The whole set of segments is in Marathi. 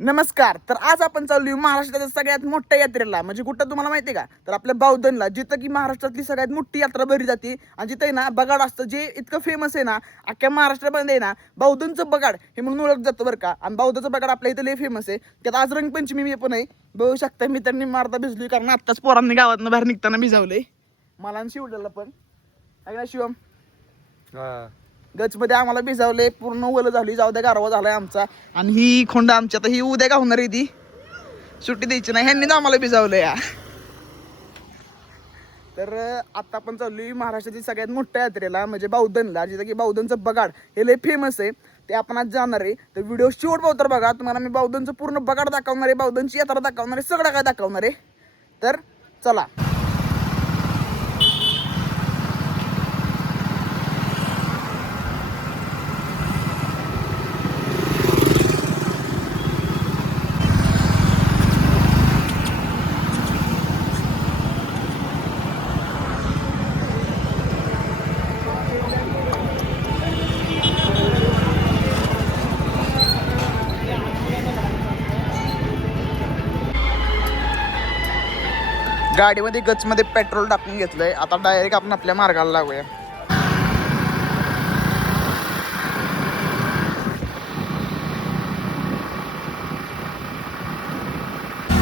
नमस्कार. तर आज आपण चाललोय महाराष्ट्राच्या सगळ्यात मोठ्या यात्रेला. म्हणजे कुठं तुम्हाला माहिती आहे का? तर आपल्या बावधनला, जिथं की महाराष्ट्रातली सगळ्यात मोठी यात्रा भरली जाते आणि जिथं ना बगाड असतं, जे इतकं फेमस आहे ना अख्ख्या महाराष्ट्रामध्ये आहे ना. बावधनचं बगाड हे म्हणून ओळखलं जातं बरं का. आणि बावधनचं बगाड आपल्या इथं लय फेमस आहे. त्यात आज रंगपंचमी पण आहे. बघू शकता मी त्यांनी मारता भिजलोय, कारण आत्ताच पोरांनी गावातनं बाहेर निघताना भिजवलंय मला आणि शिवलेला पण आहे ना शिवम. गचमध्ये आम्हाला भिजावले, पूर्ण ओलं झाली. जाऊ द्या, गारवा झालाय आमचा. आणि ही खोंड आमची आता ही उद्या का होणार आहे, ती सुट्टी द्यायची नाही, ह्यांनी आम्हाला भिजावलं या. तर आता आपण चाललोय महाराष्ट्राची सगळ्यात मोठ्या यात्रेला, म्हणजे बावधनला, जिथं की बावधनचं बगाड हे लय फेमस आहे. ते आपण आज जाणार आहे. तर व्हिडिओ शेवट पावतर बघा, तुम्हाला मी बावधनचं पूर्ण बगाड दाखवणार आहे, बावधनची यात्रा दाखवणार आहे, सगळं काय दाखवणार आहे. तर चला. गाडीमध्ये गचमध्ये पेट्रोल टाकून घेतलंय. आता डायरेक्ट आपण आपल्या मार्गाला लागूया.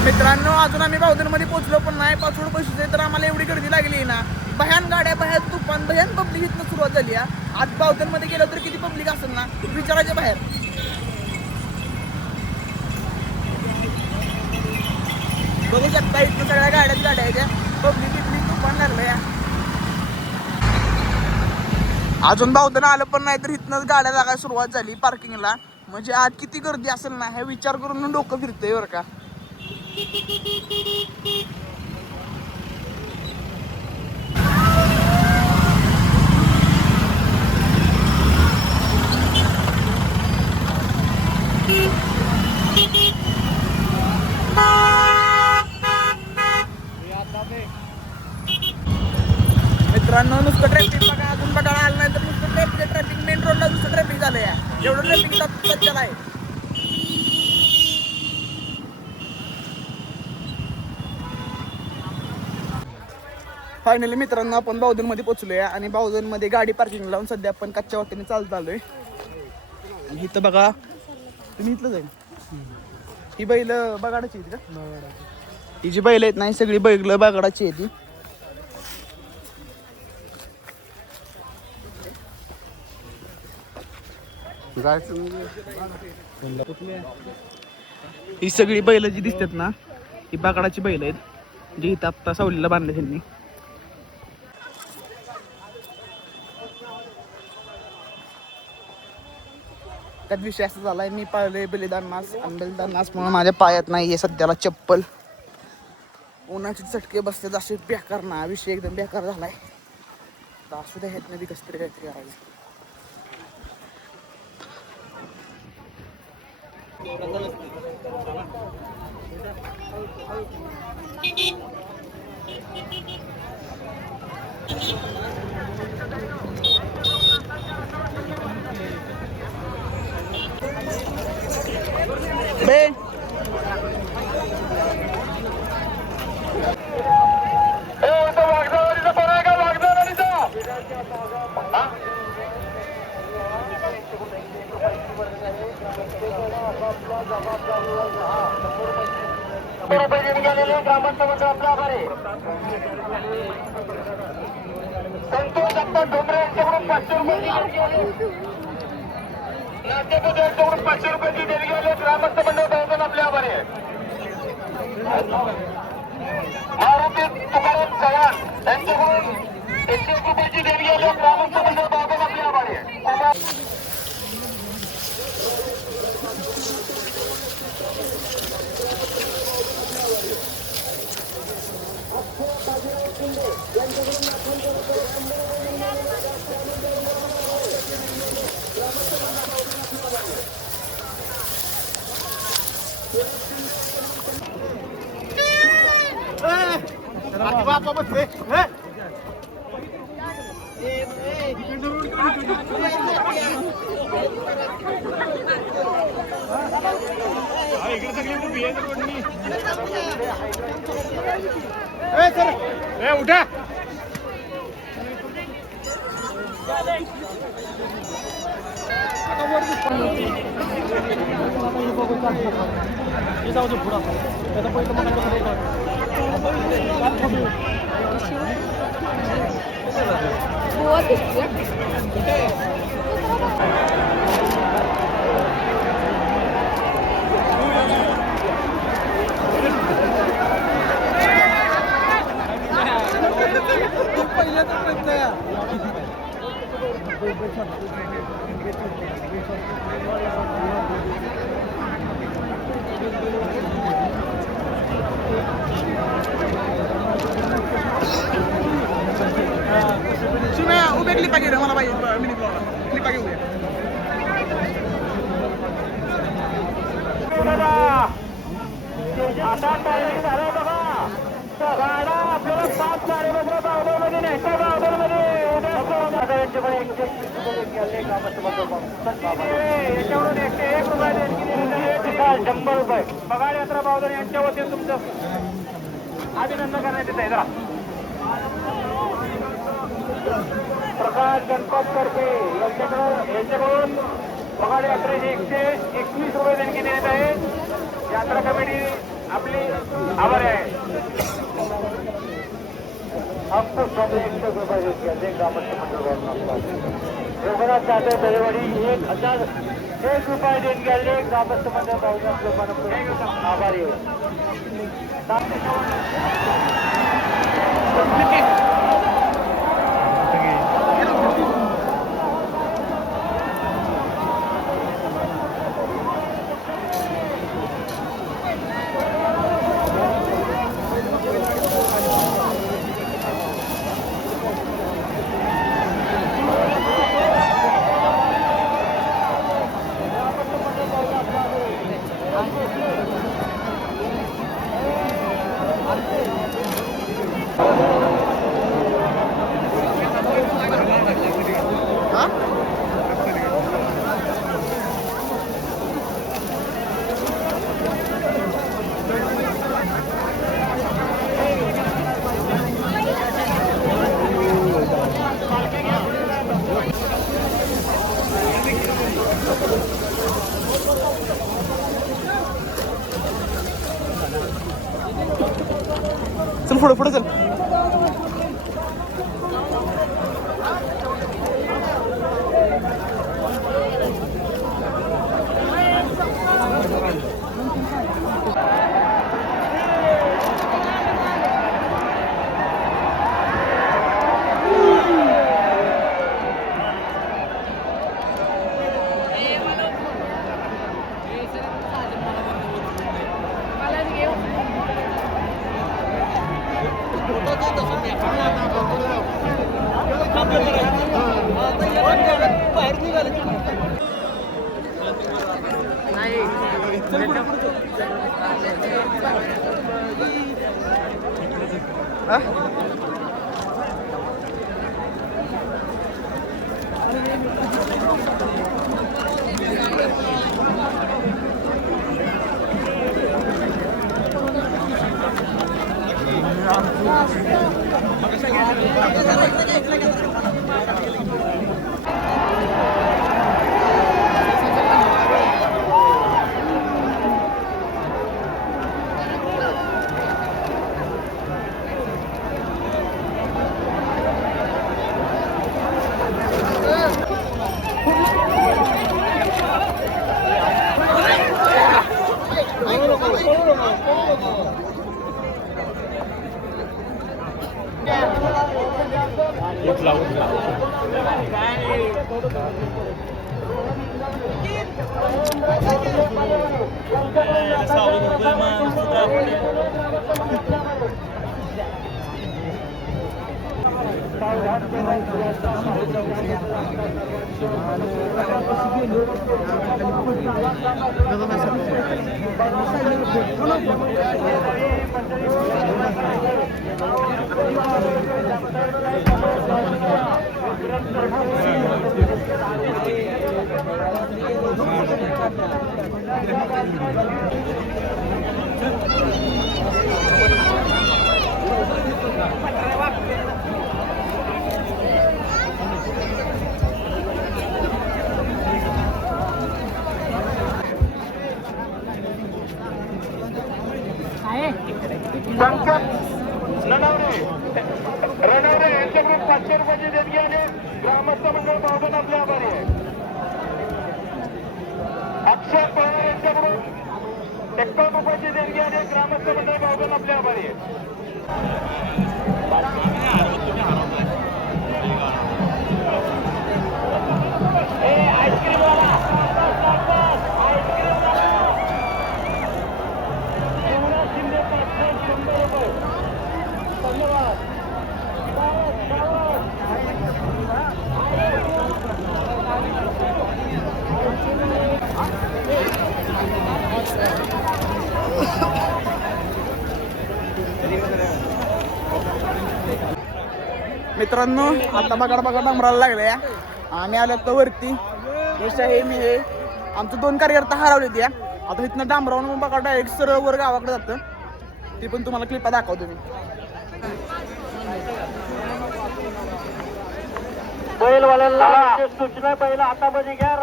मित्रांनो, अजून आम्ही बावधनमध्ये पोहोचलो पण नाही. पाचवड पैसे तर आम्हाला एवढी गर्दी लागली ना, भयान गाड्या, भयान तुफान, भयान पब्लिक इथनं सुरुवात झाली आहे. आज बावधनमध्ये गेलो तर किती पब्लिक असेल ना, विचारायच्या बाहेर. बघू शकता इथनं सगळ्या गाड्या आहेत. पब्लिक तुफान लागलं. अजून बावधन आलं पण नाही तर इथनंच गाड्या लागायला सुरुवात झाली पार्किंगला. म्हणजे आज किती गर्दी असेल ना, हे विचार करून डोकं फिरतंय बरं का. मित्रांनो, नुसतं ट्रॅफिक बघा, अजून बघा आलं नाही तर नुसतं ट्रॅफिक मेन रोडला नुसतं ट्रॅफिक झालं या. एवढं ट्रॅफिक सज्जल आहे. फायनली मित्रांनो, आपण बावधनमध्ये पोहोचलोय आणि बावधनमध्ये गाडी पार्किंग लावून सध्या आपण कच्च्या वाटेने चालत आलोय. आणि इथं बघा, तुम्ही इथलं जाईल, ही बैल बगाडाची आहेत का? ही जी बैल आहेत ना, ही सगळी बैल बगाडाची आहे. ती ही सगळी बैल जी दिसतात ना, ही बगाडाची बैल आहेत, जी इथं आत्ता सावलीला बांधले त्यांनी. त्यात विषय असा झालाय, मी पाळले बलिदान मास आणि बलिदान मासमुळे माझ्या पायात नाही आहे सध्याला चप्पल. उन्हाचे चटके बसतात असे बेकार ना, विषय एकदम बेकार झालाय. तर असू द्या, ह्यात नदी कसं तरी काहीतरी करायचं. बे ग्रामस्थ मंडळ आपला आभार आहे. संतोष दत्ता डोंगरे यांच्याकडून 500 रुपये, नाट्यपती यांच्याकडून 500 रुपयाची देणगी आली. ग्रामस्थ मंडळ बावधन आपले आभार आहे. मारुती तुकाराम चव्हाण यांच्याकडून 101 रुपयाची देणगी आली. ग्रामस्थ मंडळ बावधन आपले आभार आहे. उठा शिव्या उभे क्लिपा घे रे मला पाहिजे मिनी ब्लॉग क्लिपा घेऊया आता टायमिंग झाला बघा गाडा आपल्याला 5 साडेपाचला बावधरमध्ये न्यायचा बावधरमध्ये यांच्याकडे 101 रुपये 100 रुपये बघाड यात्रा बावधर यांच्या वतीने तुमचं अभिनंदन करण्यात येत आहे जरा प्रकाश गणपत करते यांच्याकडून बघाड यात्रेचे 121 रुपये देणगी देण्यात आहे यात्रा कमिटी आपली आभारी आहे आपको 100 रुपये देते ग्रामस्थ मंडळ योगनाथ चाहते दरेवाडी 1 रुपये देणगी आले ग्रामस्थ मंडळ आभारी चल पुढे पुढे चल मंडळी संकेत रणवरे यांच्याकडून 500 रुपयाची देणगी आणि ग्रामस्थ मंडळ बावधन आपले आभारी आहे. अक्षय पवार यांच्याकडून 51 रुपयाची देणगी आणि ग्रामस्थ मंडळ बावधन आपले आभारी आहे. मित्रांनो आता बघा डांबराला लागले आम्ही आलो तर वरती यश आहे मी हे आमचं 2 कार्यकर्ता हरवले त्या आता इथनं डांबरावून बघा डायरेक्ट सरळ वर गावाकडे जातं ती पण तुम्हाला क्लिपा दाखवतो मी. बैलवाल्यांना सूचना बैल हातामध्ये घ्या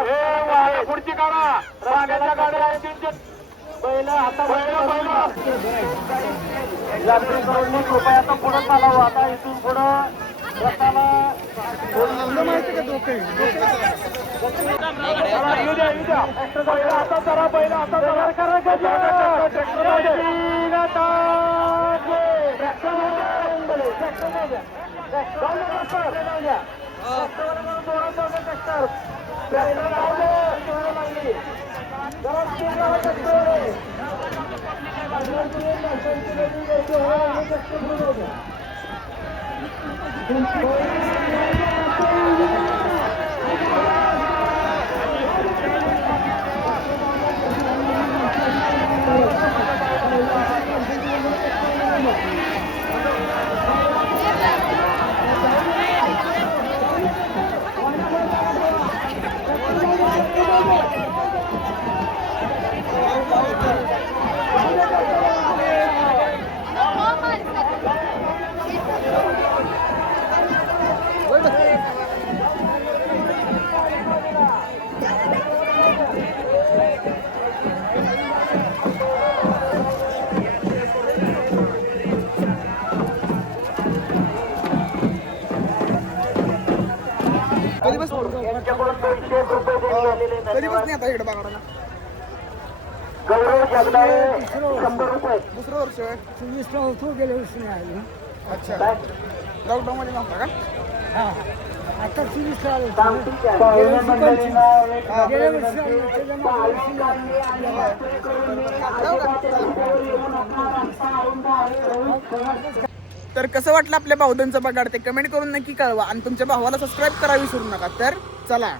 पुढची काढा रांगाच्या गाड्या बैल हातामध्ये कृपया आता पुढे चालावं. आता इथून पुढं रस्त्याला आता जरा बैल आता जरा कधी बस नाही आता इकडे बघा गौरव जगदाळे 100 रुपये. दुसरं वर्ष आहे. 24 होतो गेल्या वर्षी नाही आली. अच्छा लॉकडाऊन मध्ये नव्हता का? हा आता 24 ला आलो. पाहुणे मंडळींना गेल्या वर्षी आलो त्याच्या मागच्या वर्षी नाही. तर कसं वाटलं आपल्या भाऊदांचं बघाड ते कमेंट करून नक्की कळवा आणि तुमच्या भावाला सबस्क्राईब करायला विसरू नका. तर चला.